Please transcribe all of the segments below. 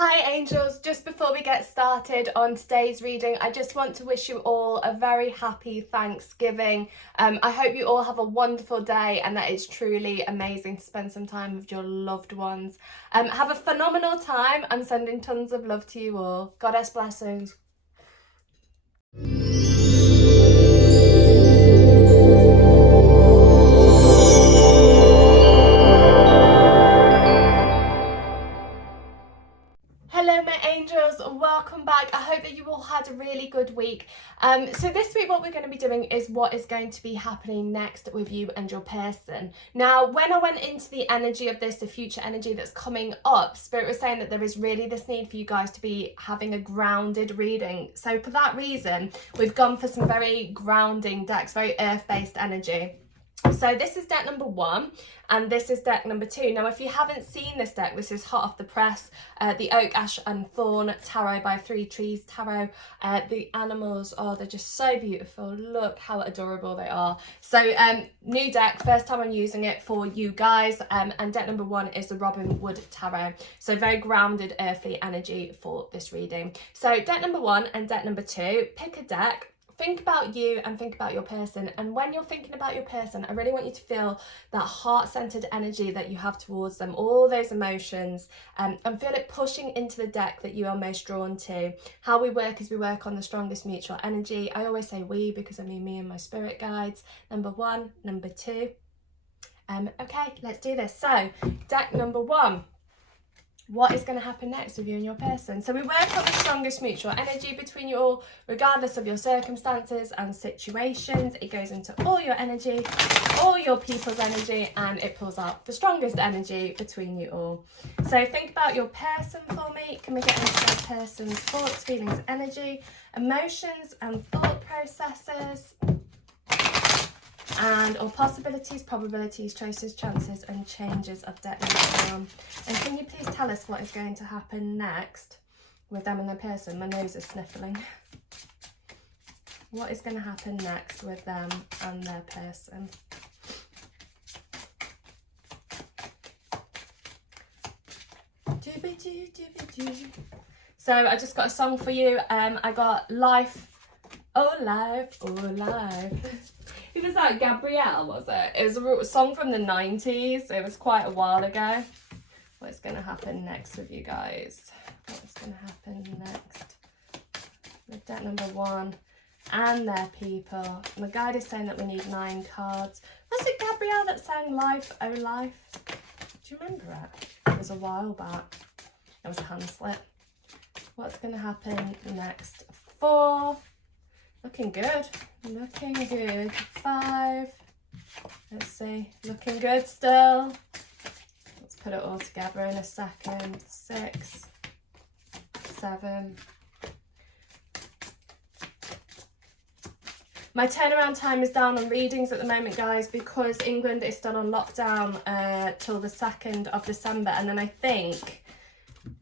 Hi angels, just before we get started on today's reading, I just want to wish you all a very happy Thanksgiving. I hope you all have a wonderful day and that it's truly amazing to spend some time with your loved ones. Have a phenomenal time. I'm sending tons of love to you all. Goddess blessings. Hello my angels, welcome back. I hope that you all had a really good week. So this week what we're going to be doing is what is going to be happening next with you and your person. Now when I went into the energy of this, the future energy that's coming up, Spirit was saying that there is really this need for you guys to be having a grounded reading. So for that reason, we've gone for some very grounding decks, very earth-based energy. So this is deck number 1 and this is deck number 2. Now if you haven't seen this deck, this is hot off the press, the Oak, Ash and Thorn Tarot by Three Trees Tarot. The animals, oh they're just so beautiful, look how adorable they are. So new deck, first time I'm using it for you guys, and deck number 1 is the Robin Wood Tarot. So very grounded earthly energy for this reading. So deck number 1 and deck number 2, pick a deck. Think about you and think about your person, and when you're thinking about your person, I really want you to feel that heart-centered energy that you have towards them, all those emotions, and feel it pushing into the deck that you are most drawn to. How we work is we work on the strongest mutual energy. I always say we because I mean me and my spirit guides. Number 1, number 2. Okay, let's do this. So deck number 1. What is going to happen next with you and your person? So we work on the strongest mutual energy between you all, regardless of your circumstances and situations. It goes into all your energy, all your people's energy, and it pulls out the strongest energy between you all. So think about your person for me. Can we get into that person's thoughts, feelings, energy, emotions and thought processes? And all possibilities, probabilities, choices, chances and changes of deck number 1. And can you please tell us what is going to happen next with them and their person? My nose is sniffling. What is going to happen next with them and their person? So I just got a song for you. I got Life, Oh Life, Oh Life. Who was that? Gabrielle, was it? It was a song from the 90s. It was quite a while ago. What's going to happen next with you guys? What's going to happen next with deck number 1 and their people? And the guide is saying that we need 9 cards. Was it Gabrielle that sang Life, Oh Life? Do you remember it? It was a while back. It was a hand slip. What's going to happen next? 4. Looking good. Looking good. 5. Let's see. Looking good still. Let's put it all together in a second. 6. 7. My turnaround time is down on readings at the moment, guys, because England is still on lockdown till the 2nd of December. And then I think,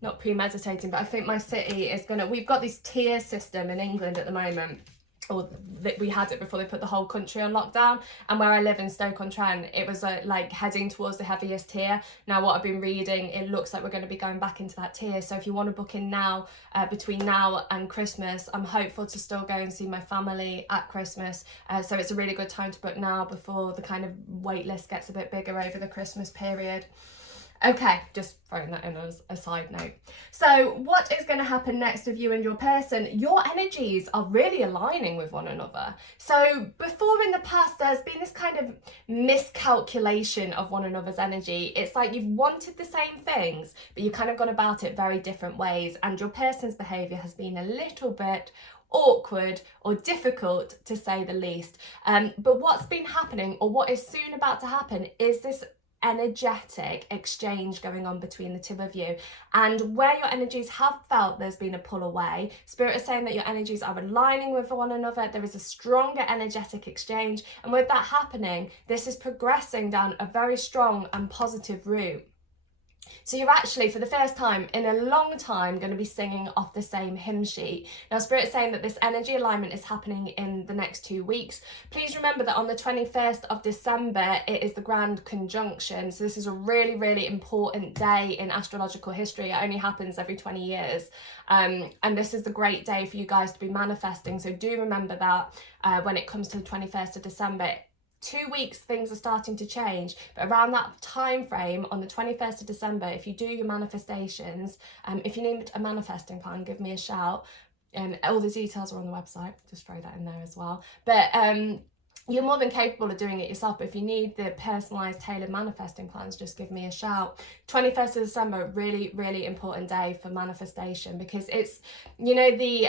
not premeditating, but I think my city is going to... We've got this tier system in England at the moment. Or that we had it before they put the whole country on lockdown, and where I live in Stoke-on-Trent, it was like heading towards the heaviest tier. Now what I've been reading, it looks like we're going to be going back into that tier. So if you want to book in now, between now and Christmas, I'm hopeful to still go and see my family at Christmas. So it's a really good time to book now before the kind of wait list gets a bit bigger over the Christmas period. Okay, just throwing that in as a side note. So what is going to happen next with you and your person? Your energies are really aligning with one another. So before in the past, there's been this kind of miscalculation of one another's energy. It's like you've wanted the same things, but you've kind of gone about it very different ways. And your person's behaviour has been a little bit awkward or difficult, to say the least. But what's been happening, or what is soon about to happen, is this energetic exchange going on between the two of you. And where your energies have felt there's been a pull away, Spirit is saying that your energies are aligning with one another. There is a stronger energetic exchange, and with that happening, this is progressing down a very strong and positive route. So you're actually, for the first time in a long time, going to be singing off the same hymn sheet. Now, Spirit's saying that this energy alignment is happening in the next 2 weeks. Please remember that on the 21st of December, it is the Grand Conjunction. So this is a really, really important day in astrological history. It only happens every 20 years. And this is the great day for you guys to be manifesting. So do remember that when it comes to the 21st of December. 2 weeks things are starting to change, but around that time frame on the 21st of December, if you do your manifestations, if you need a manifesting plan, give me a shout, and all the details are on the website, just throw that in there as well. But you're more than capable of doing it yourself, but if you need the personalised tailored manifesting plans, just give me a shout. 21st of December, really, really important day for manifestation, because it's, you know, the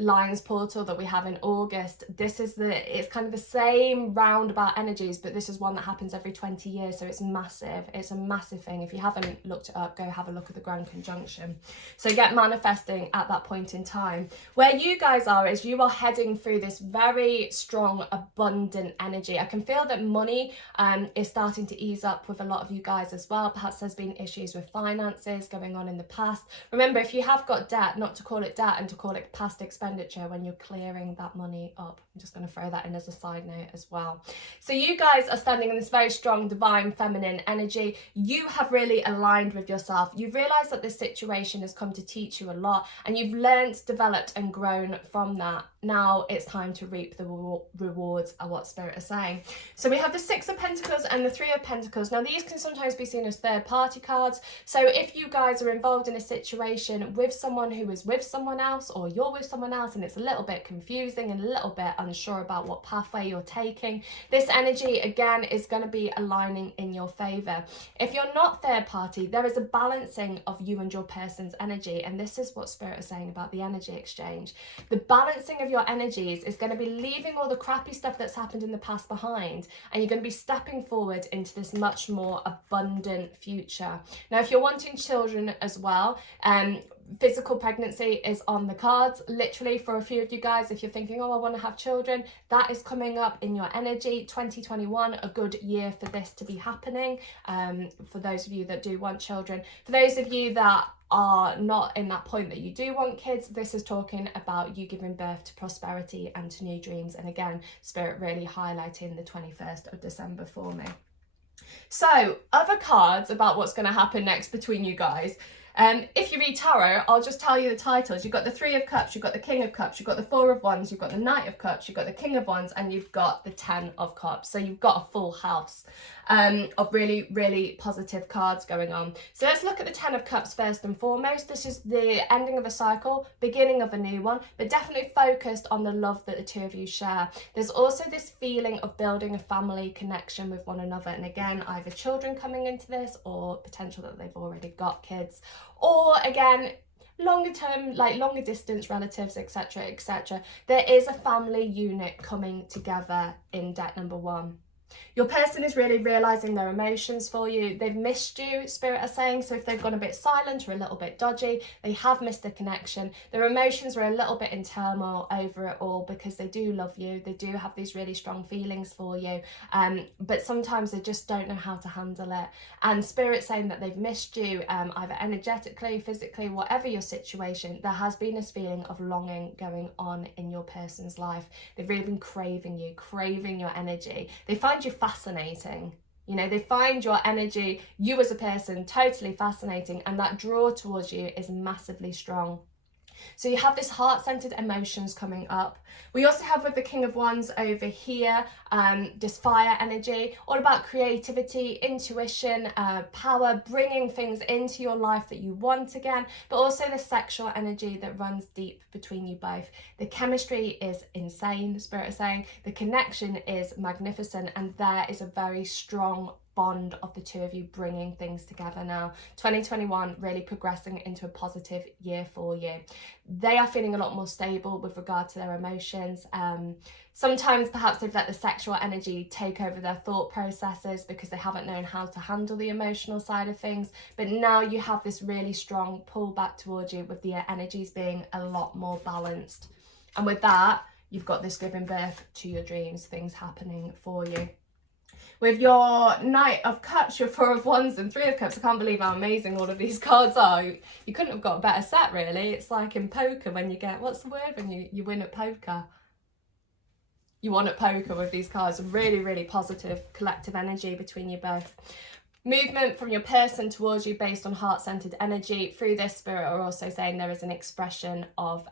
Lions portal that we have in August. It's kind of the same roundabout energies, but this is one that happens every 20 years, so it's massive. It's a massive thing. If you haven't looked it up, go have a look at the Grand Conjunction. So get manifesting at that point in time. Where you guys are is you are heading through this very strong, abundant energy. I can feel that money is starting to ease up with a lot of you guys as well. Perhaps there's been issues with finances going on in the past. Remember, if you have got debt, not to call it debt and to call it past expenditure when you're clearing that money up. I'm just going to throw that in as a side note as well. So you guys are standing in this very strong divine feminine energy. You have really aligned with yourself. You've realized that this situation has come to teach you a lot, and you've learned, developed and grown from that. Now it's time to reap the rewards of what Spirit is saying. So we have the Six of Pentacles and the Three of Pentacles. Now these can sometimes be seen as third party cards. So if you guys are involved in a situation with someone who is with someone else, or you're with someone else and it's a little bit confusing and a little bit unsure about what pathway you're taking, this energy again is going to be aligning in your favor. If you're not third party, there is a balancing of you and your person's energy, and this is what Spirit is saying about the energy exchange. The balancing of your energies is going to be leaving all the crappy stuff that's happened in the past behind, and you're going to be stepping forward into this much more abundant future. Now, if you're wanting children as well, physical pregnancy is on the cards. Literally, for a few of you guys, if you're thinking, oh, I want to have children, that is coming up in your energy. 2021, a good year for this to be happening, for those of you that do want children. For those of you that are not in that point that you do want kids, this is talking about you giving birth to prosperity and to new dreams. And again, Spirit really highlighting the 21st of December for me. So other cards about what's going to happen next between you guys. If you read tarot, I'll just tell you the titles. You've got the Three of Cups, you've got the King of Cups, you've got the Four of Wands, you've got the Knight of Cups, you've got the King of Wands, and you've got the Ten of Cups. So you've got a full house of really, really positive cards going on. So let's look at the Ten of Cups first and foremost. This is the ending of a cycle, beginning of a new one, but definitely focused on the love that the two of you share. There's also this feeling of building a family connection with one another. And again, either children coming into this, or potential that they've already got kids, or again, longer term, like longer distance relatives, etc, etc. There is a family unit coming together in deck number one. Your person is really realising their emotions for you. They've missed you, Spirit are saying. So if they've gone a bit silent or a little bit dodgy, they have missed the connection. Their emotions are a little bit in turmoil over it all, because they do love you. They do have these really strong feelings for you. But sometimes they just don't know how to handle it. And Spirit's saying that they've missed you, either energetically, physically, whatever your situation. There has been this feeling of longing going on in your person's life. They've really been craving you, craving your energy. They find you fascinating. You know, they find your energy, you as a person, totally fascinating, and that draw towards you is massively strong. So you have this heart-centered emotions coming up. We also have with the King of Wands over here, this fire energy, all about creativity, intuition, power, bringing things into your life that you want again, but also the sexual energy that runs deep between you both. The chemistry is insane, Spirit is saying. The connection is magnificent, and there is a very strong bond of the two of you bringing things together now. 2021 really progressing into a positive year for you. They are feeling a lot more stable with regard to their emotions. Sometimes perhaps they've let the sexual energy take over their thought processes because they haven't known how to handle the emotional side of things. But now you have this really strong pull back towards you, with the energies being a lot more balanced. And with that, you've got this giving birth to your dreams, things happening for you. With your Knight of Cups, your Four of Wands and Three of Cups, I can't believe how amazing all of these cards are. You couldn't have got a better set, really. It's like in poker when you get, what's the word when you win at poker? You won at poker with these cards. Really, really positive collective energy between you both. Movement from your person towards you based on heart-centered energy. Through this, Spirit are also saying there is an expression of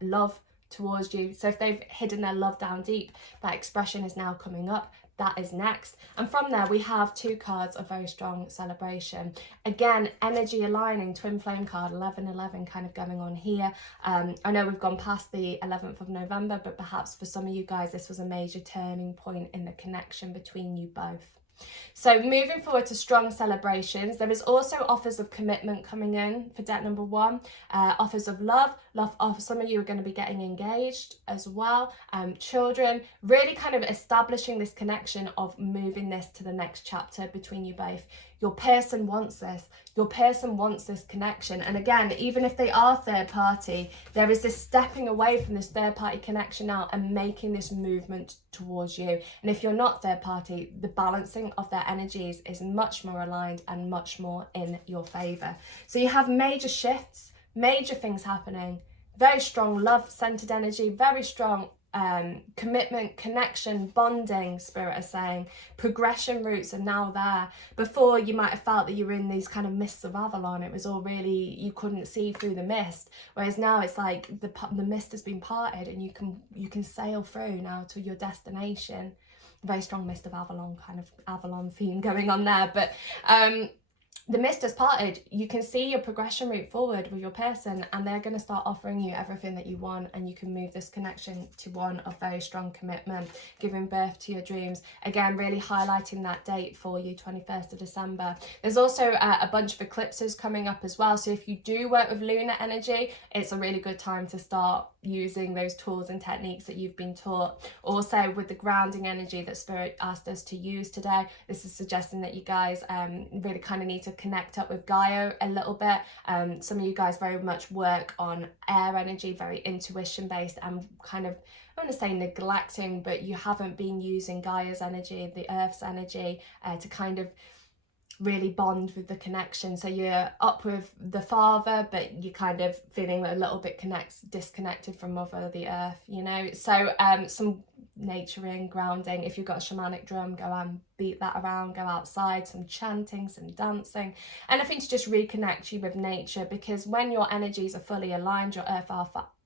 love towards you. So if they've hidden their love down deep, that expression is now coming up. That is next. And from there, we have two cards of very strong celebration. Again, energy aligning, twin flame card, 1111 kind of going on here. I know we've gone past the 11th of November, but perhaps for some of you guys, this was a major turning point in the connection between you both. So moving forward to strong celebrations, there is also offers of commitment coming in for deck number one, offers of love offers. Some of you are going to be getting engaged as well, children, really kind of establishing this connection of moving this to the next chapter between you both. Your person wants this. Your person wants this connection. And again, even if they are third party, there is this stepping away from this third party connection now and making this movement towards you. And if you're not third party, the balancing of their energies is much more aligned and much more in your favor. So you have major shifts, major things happening, very strong love-centered energy, very strong commitment, connection, bonding, Spirit are saying. Progression routes are now there. Before, you might have felt that you were in these kind of mists of Avalon. It was all really, you couldn't see through the mist. Whereas now it's like the mist has been parted and you can sail through now to your destination. Very strong mist of Avalon, kind of Avalon theme going on there. But the mist has parted. You can see your progression route forward with your person, and they're going to start offering you everything that you want, and you can move this connection to one of very strong commitment, giving birth to your dreams. Again, really highlighting that date for you, 21st of December. There's also a bunch of eclipses coming up as well. So if you do work with lunar energy, it's a really good time to start using those tools and techniques that you've been taught. Also with the grounding energy that Spirit asked us to use today, this is suggesting that you guys really kind of need to connect up with Gaia a little bit. Some of you guys very much work on air energy, very intuition based, and kind of, I don't want to say neglecting, but you haven't been using Gaia's energy, the Earth's energy, to kind of really bond with the connection. So you're up with the father, but you're kind of feeling a little bit disconnected from Mother the Earth, you know. So some naturing, grounding. If you've got a shamanic drum, go and beat that around, go outside, some chanting, some dancing, anything to just reconnect you with nature. Because when your energies are fully aligned, your earth,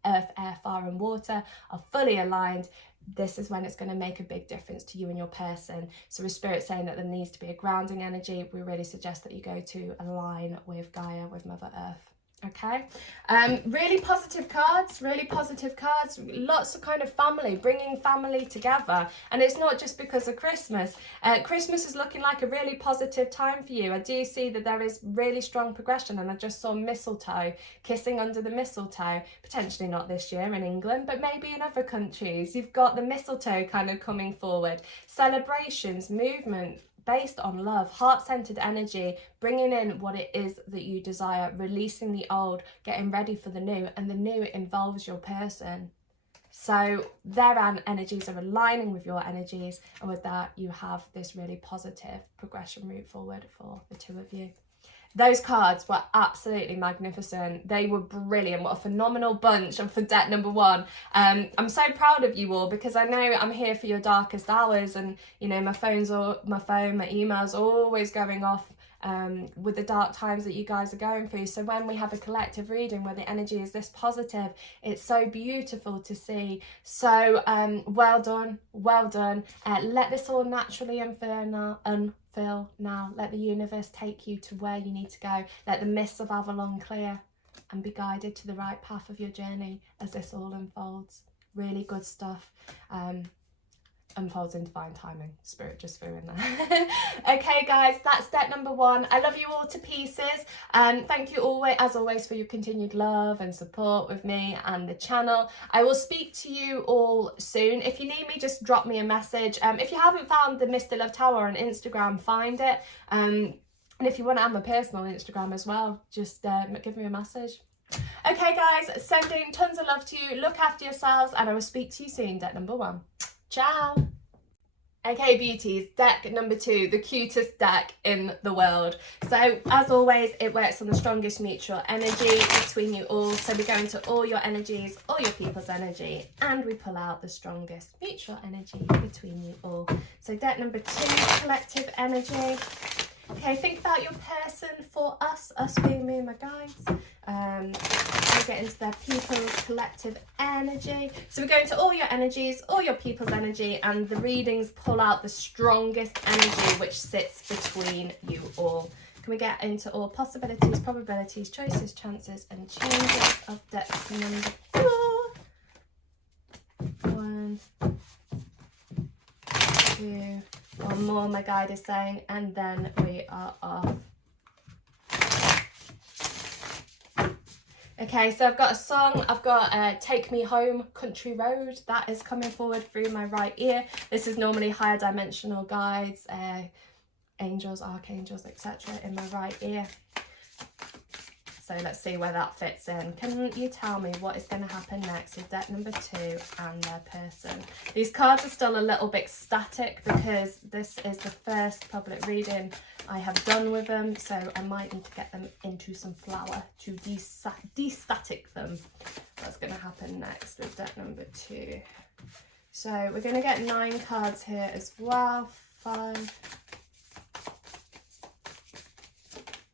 air, fire and water are fully aligned, this is when it's going to make a big difference to you and your person. So with Spirit saying that there needs to be a grounding energy, we really suggest that you go to align with Gaia, with Mother Earth. Okay, really positive cards, lots of kind of family, bringing family together. And it's not just because of Christmas. Christmas is looking like a really positive time for you. I do see that there is really strong progression, and I just saw mistletoe, kissing under the mistletoe, potentially not this year in England, but maybe in other countries. You've got the mistletoe kind of coming forward, celebrations, movement, based on love, heart-centered energy, bringing in what it is that you desire, releasing the old, getting ready for the new, and the new involves your person. So their energies are aligning with your energies, and with that you have this really positive progression route forward for the two of you. Those cards were absolutely magnificent. They were brilliant. What a phenomenal bunch. And for deck number one, I'm so proud of you all, because I know I'm here for your darkest hours, and you know my my emails are always going off with the dark times that you guys are going through. So when we have a collective reading where the energy is this positive, it's so beautiful to see. So well done. Let this all naturally unfurl now. Let the universe take you to where you need to go. Let the mists of Avalon clear, and be guided to the right path of your journey as this all unfolds. Really good stuff. Unfolds in divine timing. Spirit just threw in there. Okay guys, that's deck number one. I love you all to pieces. Thank you as always for your continued love and support with me and the channel. I will speak to you all soon. If you need me, just drop me a message. If you haven't found the Mr. Love Tower on Instagram, find it. And if you want to have my personal Instagram as well, just give me a message. Okay guys, sending tons of love to you. Look after yourselves, and I will speak to you soon. Deck number one. Ciao. Okay, beauties, deck number 2, the cutest deck in the world. So as always, it works on the strongest mutual energy between you all. So we go into all your energies, all your people's energy, and we pull out the strongest mutual energy between you all. So deck number 2, collective energy. Okay, think about your person for us being me and my guides. We get into their people's collective energy. So we go into all your energies, all your people's energy, and the readings pull out the strongest energy which sits between you all. Can we get into all possibilities, probabilities, choices, chances, and changes of deck number 4? 1, 2, one more, my guide is saying, and then we are off. Okay, so I've got a song. I've got Take Me Home, Country Road. That is coming forward through my right ear. This is normally higher dimensional guides, angels, archangels, etc. in my right ear. So let's see where that fits in. Can you tell me what is going to happen next with deck number 2 and their person? These cards are still a little bit static because this is the first public reading I have done with them. So I might need to get them into some flour to de-static them. What's going to happen next with deck number 2? So we're going to get 9 cards here as well. 5,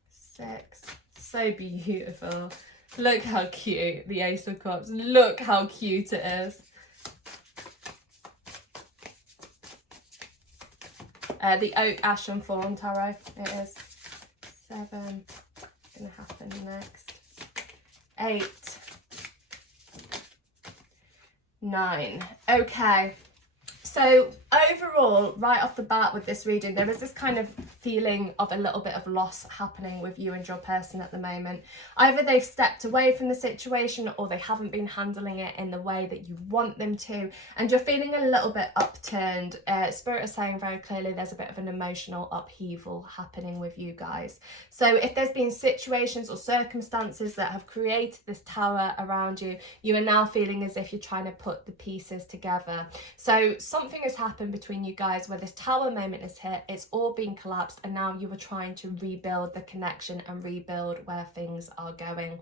6. So beautiful. Look how cute, the Ace of Cups. Look how cute it is. The Oak, Ash and Fawn Tarot, it is. 7, what's going to happen next? 8, 9. Okay. So overall, right off the bat with this reading, there is this kind of feeling of a little bit of loss happening with you and your person at the moment. Either they've stepped away from the situation or they haven't been handling it in the way that you want them to, and you're feeling a little bit upturned. Spirit is saying very clearly there's a bit of an emotional upheaval happening with you guys. So if there's been situations or circumstances that have created this tower around you, you are now feeling as if you're trying to put the pieces together. So something has happened between you guys where this tower moment is hit, it's all been collapsed, and now you are trying to rebuild the connection and rebuild where things are going.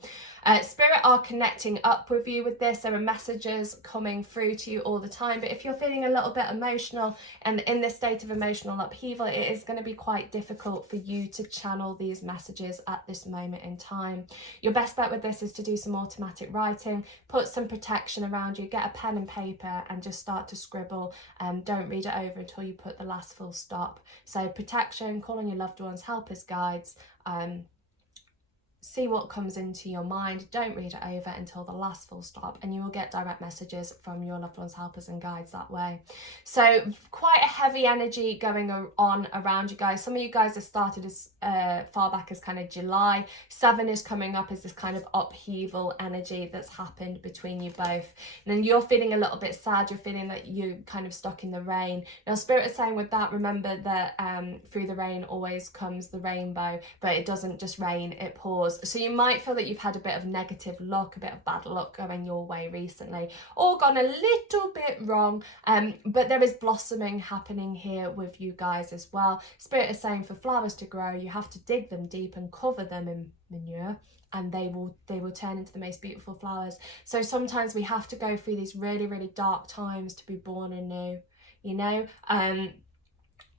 Spirit are connecting up with you with this. There are messages coming through to you all the time, but if you're feeling a little bit emotional and in this state of emotional upheaval, it is going to be quite difficult for you to channel these messages at this moment in time. Your best bet with this is to do some automatic writing, put some protection around you, get a pen and paper and just start to scribble. Don't read it over until you put the last full stop. So protection, call on your loved ones, helpers, guides, see what comes into your mind. Don't read it over until the last full stop, and you will get direct messages from your loved ones, helpers and guides that way. So quite a heavy energy going on around you guys. Some of you guys have started as far back as kind of July. 7 is coming up as this kind of upheaval energy that's happened between you both, and then you're feeling a little bit sad. You're feeling that you're kind of stuck in the rain. Now Spirit is saying with that, remember that through the rain always comes the rainbow, but it doesn't just rain, it pours. So you might feel that you've had a bit of negative luck, a bit of bad luck going your way recently, or gone a little bit wrong, but there is blossoming happening here with you guys as well. Spirit is saying for flowers to grow, you have to dig them deep and cover them in manure, and they will turn into the most beautiful flowers. So sometimes we have to go through these really, really dark times to be born anew, you know.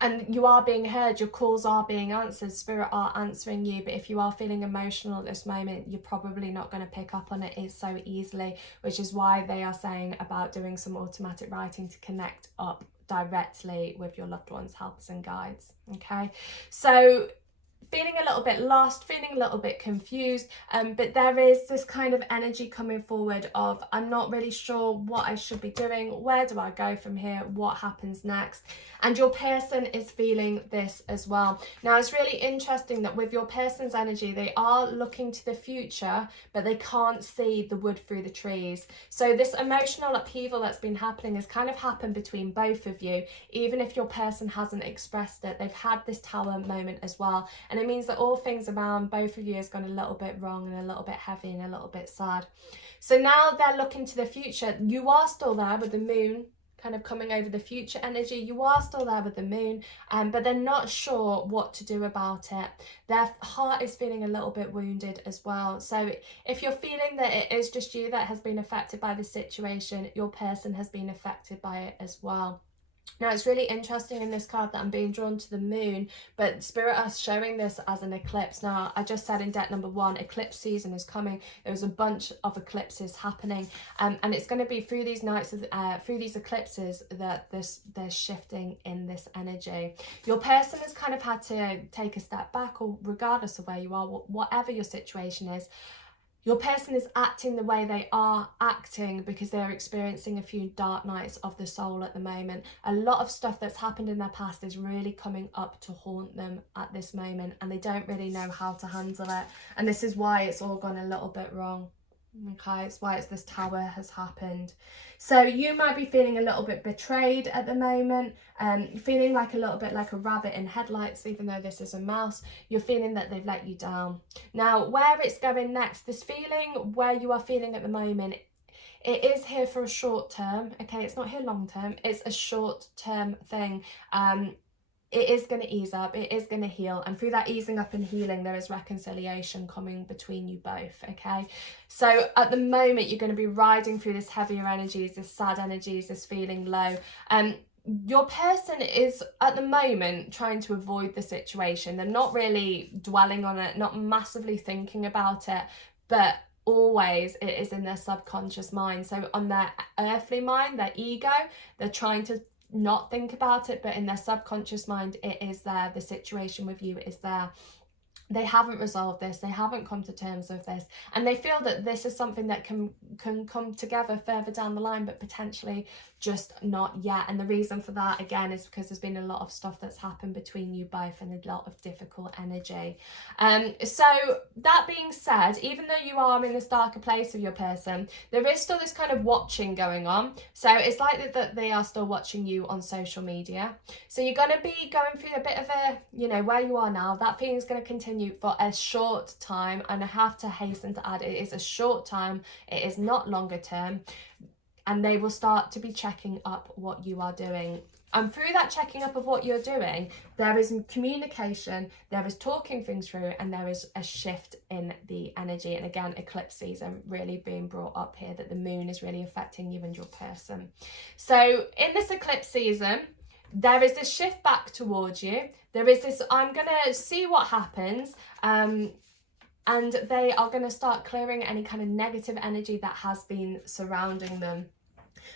And you are being heard, your calls are being answered, Spirit are answering you, but if you are feeling emotional at this moment, you're probably not going to pick up on it so easily, which is why they are saying about doing some automatic writing to connect up directly with your loved ones, helpers and guides, okay? So feeling a little bit lost, feeling a little bit confused, but there is this kind of energy coming forward of, I'm not really sure what I should be doing, where do I go from here, what happens next? And your person is feeling this as well. Now it's really interesting that with your person's energy, they are looking to the future, but they can't see the wood through the trees. So this emotional upheaval that's been happening has kind of happened between both of you, even if your person hasn't expressed it. They've had this tower moment as well, and it means that all things around both of you has gone a little bit wrong and a little bit heavy and a little bit sad. So now they're looking to the future. You are still there with the moon kind of coming over the future energy. You are still there with the moon, but they're not sure what to do about it. Their heart is feeling a little bit wounded as well. So if you're feeling that it is just you that has been affected by the situation, your person has been affected by it as well. Now, it's really interesting in this card that I'm being drawn to the moon, but Spirit are showing this as an eclipse. Now, I just said in deck number 1, eclipse season is coming. There's a bunch of eclipses happening, and it's going to be through these nights, through these eclipses, that there's shifting in this energy. Your person has kind of had to take a step back, or regardless of where you are, whatever your situation is, your person is acting the way they are acting because they're experiencing a few dark nights of the soul at the moment. A lot of stuff that's happened in their past is really coming up to haunt them at this moment, and they don't really know how to handle it. And this is why it's all gone a little bit wrong. Okay, it's why this tower has happened. So you might be feeling a little bit betrayed at the moment, feeling like a little bit like a rabbit in headlights, even though this is a mouse. You're feeling that they've let you down. Now, where it's going next, this feeling where you are feeling at the moment, it is here for a short term. Okay, it's not here long term. It's a short term thing. It is going to ease up, it is going to heal, and through that easing up and healing there is reconciliation coming between you both. Okay, so at the moment you're going to be riding through this heavier energies, this sad energies, this feeling low. Your person is at the moment trying to avoid the situation. They're not really dwelling on it, not massively thinking about it, but always it is in their subconscious mind. So on their earthly mind, their ego, they're trying to not think about it, but in their subconscious mind it is there. The situation with you is there. They haven't resolved this, they haven't come to terms with this, and they feel that this is something that can come together further down the line, but potentially just not yet. And the reason for that, again, is because there's been a lot of stuff that's happened between you both and a lot of difficult energy. So that being said, even though you are in this darker place with your person, there is still this kind of watching going on. So it's likely that they are still watching you on social media. So you're going to be going through a bit of a, you know, where you are now, that feeling is going to continue for a short time. And I have to hasten to add, it is a short time, it is not longer term, and they will start to be checking up what you are doing. And through that checking up of what you're doing, there is communication, there is talking things through, and there is a shift in the energy. And again, eclipse season really being brought up here, that the moon is really affecting you and your person. So in this eclipse season, there is this shift back towards you. There is this, I'm going to see what happens, and they are going to start clearing any kind of negative energy that has been surrounding them.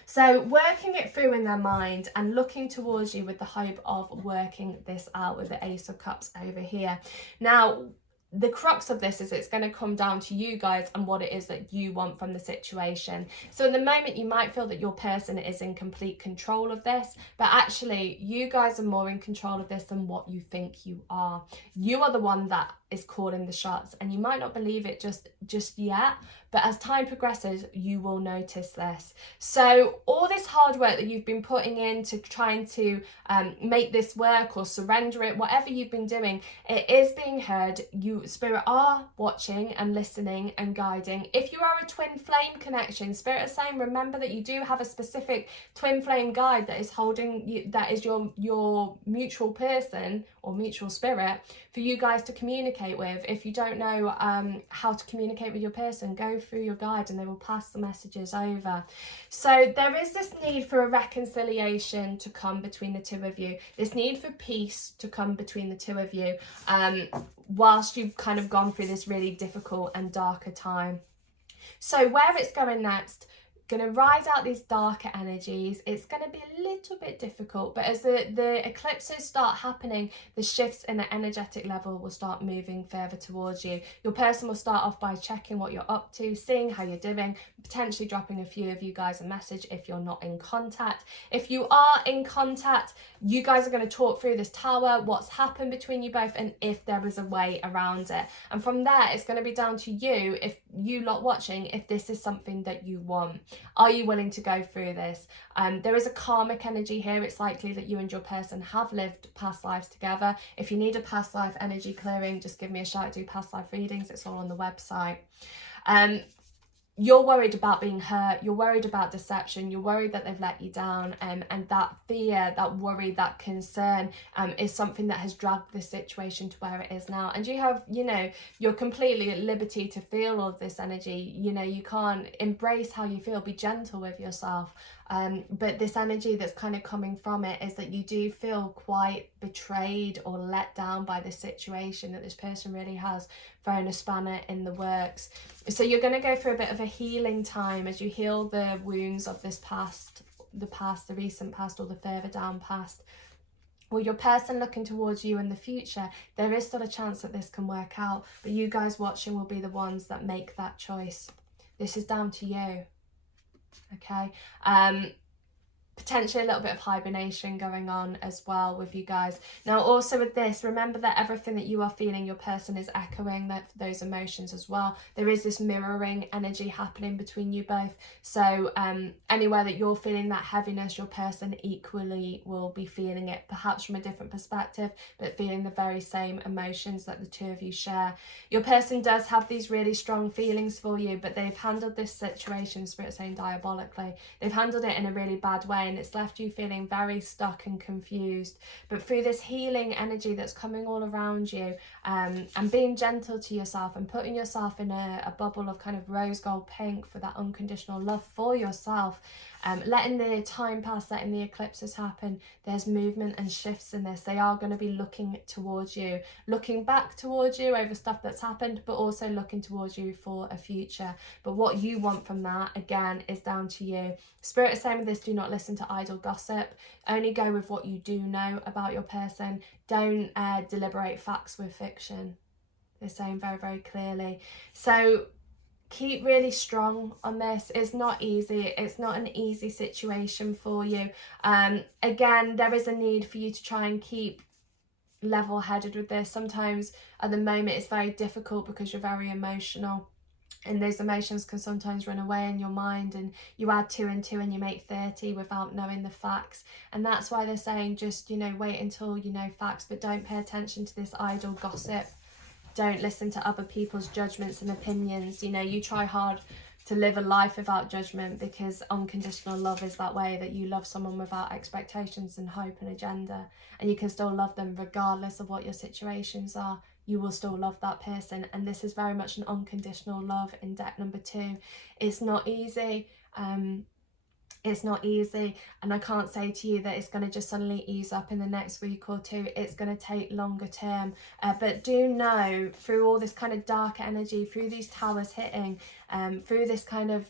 So working it through in their mind and looking towards you with the hope of working this out with the Ace of Cups over here. Now, the crux of this is it's going to come down to you guys and what it is that you want from the situation. So at the moment you might feel that your person is in complete control of this, but actually you guys are more in control of this than what you think you are. You are the one that is calling the shots, and you might not believe it just yet, but as time progresses you will notice this. So all this hard work that you've been putting into trying to make this work or surrender it, whatever you've been doing, it is being heard. You, Spirit, are watching and listening and guiding. If you are a twin flame connection, Spirit is saying remember that you do have a specific twin flame guide that is holding you, that is your mutual person or mutual spirit for you guys to communicate with. If you don't know how to communicate with your person, go through your guide and they will pass the messages over. So there is this need for a reconciliation to come between the two of you, this need for peace to come between the two of you, whilst you've kind of gone through this really difficult and darker time. So where it's going next, going to ride out these darker energies. It's going to be a little bit difficult, but as the eclipses start happening, the shifts in the energetic level will start moving further towards you. Your person will start off by checking what you're up to, seeing how you're doing, potentially dropping a few of you guys a message if you're not in contact. If you are in contact, you guys are going to talk through this tower, what's happened between you both, and if there is a way around it. And from there, it's going to be down to you, if you lot watching, if this is something that you want. Are you willing to go through this? There is a karmic energy here. It's likely that you and your person have lived past lives together. If you need a past life energy clearing, just give me a shout. I do past life readings. It's all on the website. you're worried about being hurt, you're worried about deception, you're worried that they've let you down, and that fear, that worry, that concern is something that has dragged this situation to where it is now. And you have, you know, you're completely at liberty to feel all of this energy. You know, you can't embrace how you feel, be gentle with yourself. But this energy that's kind of coming from it is that you do feel quite betrayed or let down by this situation, that this person really has thrown a spanner in the works. So you're going to go through a bit of a healing time as you heal the wounds of this past, the recent past, or the further down past. Or your person looking towards you in the future, there is still a chance that this can work out, but you guys watching will be the ones that make that choice. This is down to you. Okay, potentially a little bit of hibernation going on as well with you guys. Now also with this, remember that everything that you are feeling, your person is echoing those emotions as well. There is this mirroring energy happening between you both. So anywhere that you're feeling that heaviness, your person equally will be feeling it, perhaps from a different perspective, but feeling the very same emotions that the two of you share. Your person does have these really strong feelings for you, but they've handled this situation, Spirit saying diabolically. They've handled it in a really bad way, and it's left you feeling very stuck and confused. But through this healing energy that's coming all around you, and being gentle to yourself and putting yourself in a bubble of kind of rose gold pink for that unconditional love for yourself, letting the time pass, letting the eclipses happen, there's movement and shifts in this. They are going to be looking towards you, looking back towards you over stuff that's happened, but also looking towards you for a future. But what you want from that, again, is down to you. Spirit is saying with this, do not listen to idle gossip. Only go with what you do know about your person. Don't deliberate facts with fiction. They're saying very, very clearly. So keep really strong on this. It's not easy. It's not an easy situation for you. Again, there is a need for you to try and keep level-headed with this. Sometimes at the moment it's very difficult because you're very emotional, and those emotions can sometimes run away in your mind, and you add 2 and 2 and you make 30 without knowing the facts. And that's why they're saying just, you know, wait until you know facts, but don't pay attention to this idle gossip. Don't listen to other people's judgments and opinions. You know, you try hard to live a life without judgment, because unconditional love is that way, that you love someone without expectations and hope and agenda, and you can still love them regardless of what your situations are. You will still love that person, and this is very much an unconditional love in deck number 2. It's not easy. It's not easy, and I can't say to you that it's going to just suddenly ease up in the next week or two. It's going to take longer term, but do know through all this kind of dark energy, through these towers hitting, through this kind of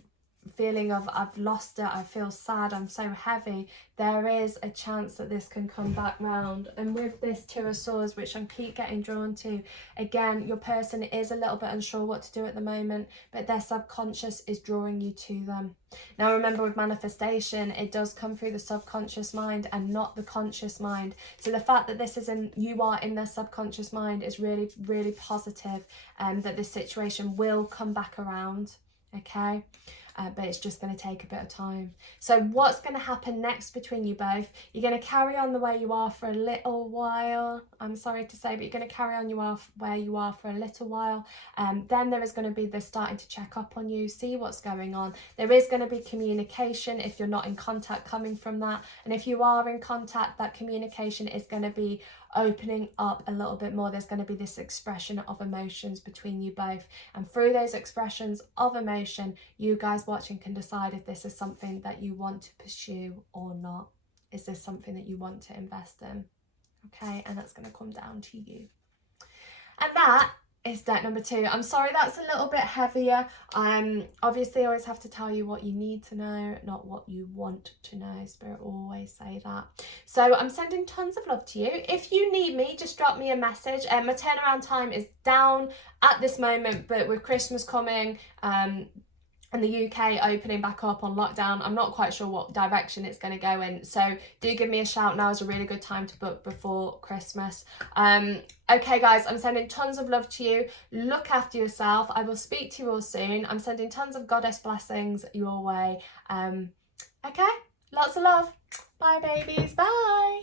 feeling of I've lost it, I feel sad, I'm so heavy, there is a chance that this can come back round. And with this 2 of Swords, which I keep getting drawn to, again, your person is a little bit unsure what to do at the moment, but their subconscious is drawing you to them. Now remember, with manifestation, it does come through the subconscious mind and not the conscious mind. So the fact that this is you are in their subconscious mind is really, really positive, and that this situation will come back around. Okay, but it's just going to take a bit of time. So what's going to happen next between you both? You're going to carry on the way you are for a little while. I'm sorry to say, but you're going to carry on where you are for a little while. Then there is going to be this starting to check up on you, see what's going on. There is going to be communication if you're not in contact coming from that. And if you are in contact, that communication is going to be opening up a little bit more. There's going to be this expression of emotions between you both, and through those expressions of emotion, you guys watching can decide if this is something that you want to pursue or not. Is this something that you want to invest in? Okay, and that's going to come down to you. And that is deck number 2. I'm sorry that's a little bit heavier. Obviously I always have to tell you what you need to know, not what you want to know. Spirit always say that. So I'm sending tons of love to you. If you need me, just drop me a message. My turnaround time is down at this moment, but with Christmas coming, and the UK opening back up on lockdown, I'm not quite sure what direction it's going to go in. So do give me a shout. Now is a really good time to book before Christmas. Okay guys, I'm sending tons of love to you. Look after yourself. I will speak to you all soon. I'm sending tons of goddess blessings your way. Okay, lots of love. Bye babies, bye.